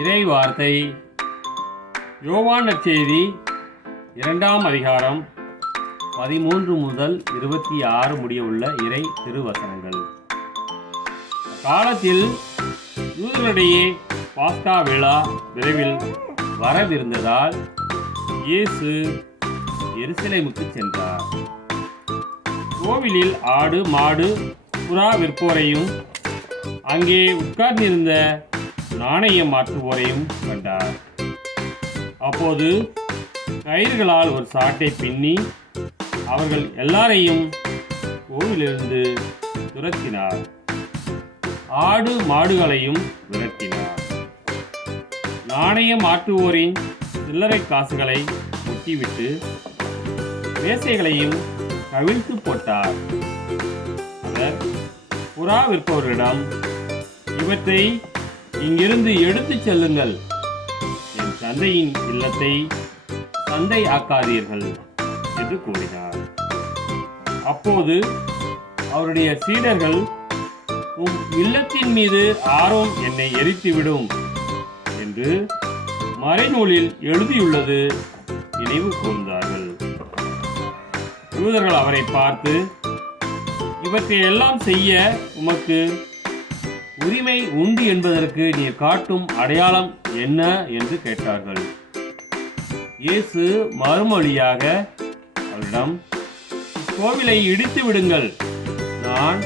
இறை வார்த்தை யோவான் நற்செய்தி 2ஆம் அதிகாரம் 13 முதல் 26 முடிய உள்ள இறை திருவசனங்கள். காலத்தில் யூதர்களிடையே பாஸ்கா விழா விரைவில் வரவிருந்ததால் இயேசு எருசலேமுக்கு சென்றார். கோவிலில் ஆடு மாடு புறா விற்போரையும் அங்கே உட்கார்ந்திருந்த நாணயம் மாற்றுவோரையும் கண்டார். அப்போது கயிறுகளால் ஒரு சாட்டை பின்னி அவர்கள் எல்லாரையும் கோவிலிருந்து துரத்தினார். ஆடு மாடுகளையும் விரட்டினார். நாணயம் மாற்றுவோரின் சில்லறை காசுகளை முட்டிவிட்டு மேசைகளையும் கவிழ்த்து போட்டார். அவர் புறா விற்பவர்களிடம், இவற்றை இங்கிருந்து எடுத்துச் செல்லுங்கள், என் தந்தையின் இல்லத்தை சந்தை ஆக்காதீர்கள் என்று கூறினார். அப்போது அவருடைய சீடர்கள், உம் இல்லத்தின் மீது ஆரோன் என்னை எரித்துவிடும் என்று மறைநூலில் எழுதியுள்ளது நினைவு கூர்ந்தார்கள். யூதர்கள் அவரை பார்த்து, இவற்றை எல்லாம் செய்ய உமக்கு உரிமை உண்டு என்பதற்கு நீர் காட்டும் அடையாளம் என்ன என்று கேட்டார்கள். இயேசு மறுமொழியாக அவரிடம், கோவிலை இடித்து விடுங்கள், நான்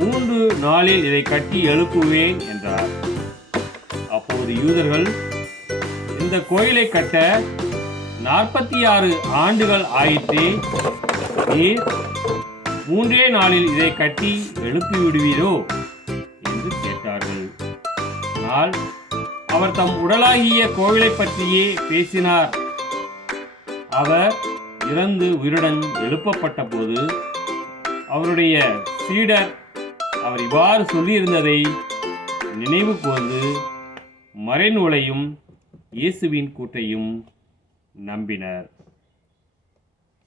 3 நாளில் இதை கட்டி எழுப்புவேன் என்றார். அப்போது யூதர்கள், இந்த கோயிலை கட்ட 46 ஆண்டுகள் ஆயிற்றே, நீர் 3 நாளில் இதை கட்டி எழுப்பிவிடுவீரோ என்று கேட்டார்கள். ஆனால் அவர் தம் உடலாகிய கோவிலை பற்றியே பேசினார். அவர் இறந்து உயிருடன் எழுப்பப்பட்ட போது அவருடைய சீடர் அவர் இவ்வாறு சொல்லியிருந்ததை நினைவு கூர்ந்து மறைநூலையும் இயேசுவின் கூற்றையும் நம்பினர்.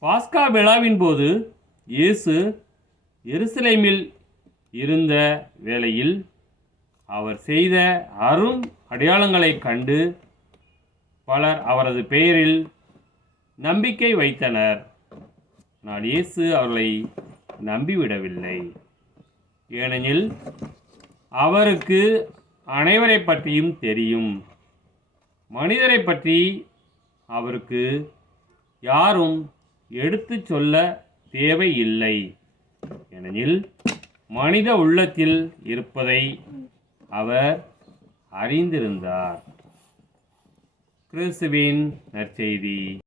பாஸ்கா விழாவின் போது இயேசு எருசலேமில் இருந்த வேளையில் அவர் செய்த அரும் அடையாளங்களைக் கண்டு பலர் அவரது பெயரில் நம்பிக்கை வைத்தனர். ஆனால் இயேசு அவர்களை நம்பிவிடவில்லை. ஏனெனில் அவருக்கு அனைவரை பற்றியும் தெரியும். மனிதரை பற்றி அவருக்கு யாரும் எடுத்துச் சொல்ல தேவையில்லை. ஏனெனில் மனித உள்ளத்தில் இருப்பதை அவர் அறிந்திருந்தார். கிறிஸ்துவின் நற்செய்தி.